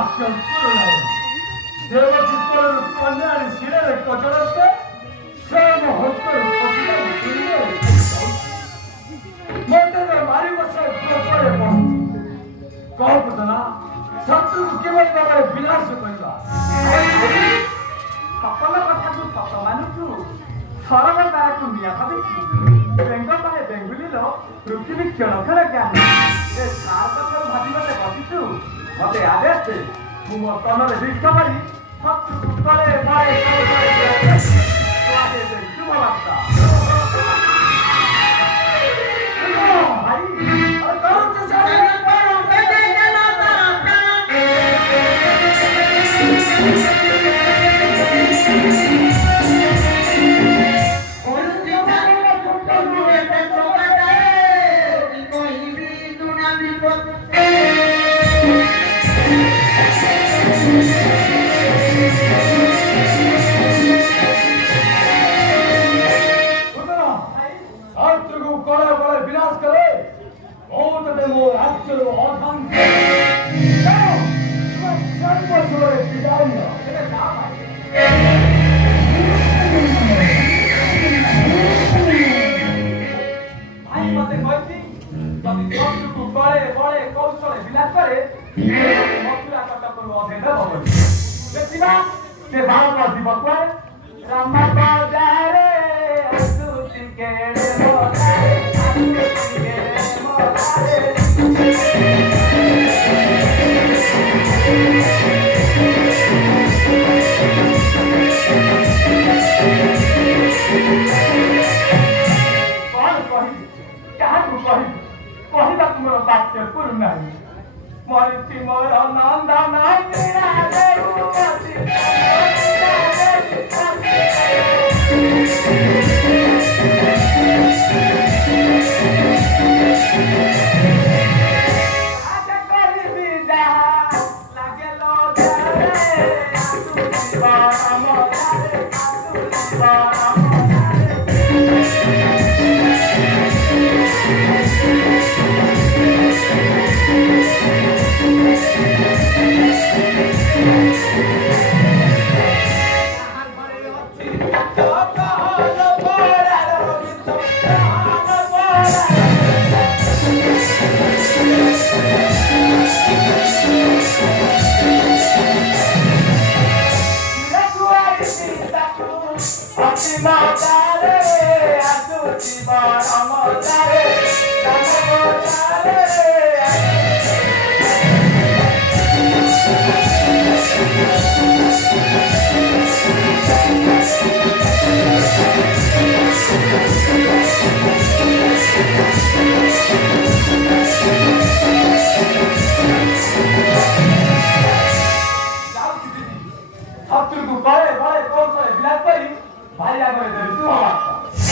Shakura. Devacıkların anneanne silerek kaçarırsa Sağma hostel koşudan sürüyor. Montana मारी बसे दोसरे पहुंच कहो पतना शत्रु को केवल बाबा विनाश कइबा সকল কথাକୁ ସତ ମାନୁଛୁ ସରଳ ତାରାକୁ ନିଆ ଭାବିଛୁ ବେଙ୍ଗ ପାଳେ ବେଙ୍ଗୁଲିର ପୃଥିବୀ କ୍ଷଣକ୍ଷଣ ଜ୍ଞାନ ଏ ସାର କଥା ଭାବି ମତେ ବସିଛୁ ମତେ ଆଦେଶ ଦେ ମୁଁ ମୋ ତନରେ ବିଷ ମାରି ଶତ୍ରୁକୁ ତଳେ ମାରେ ଶୁଭବାର୍ତ୍ତା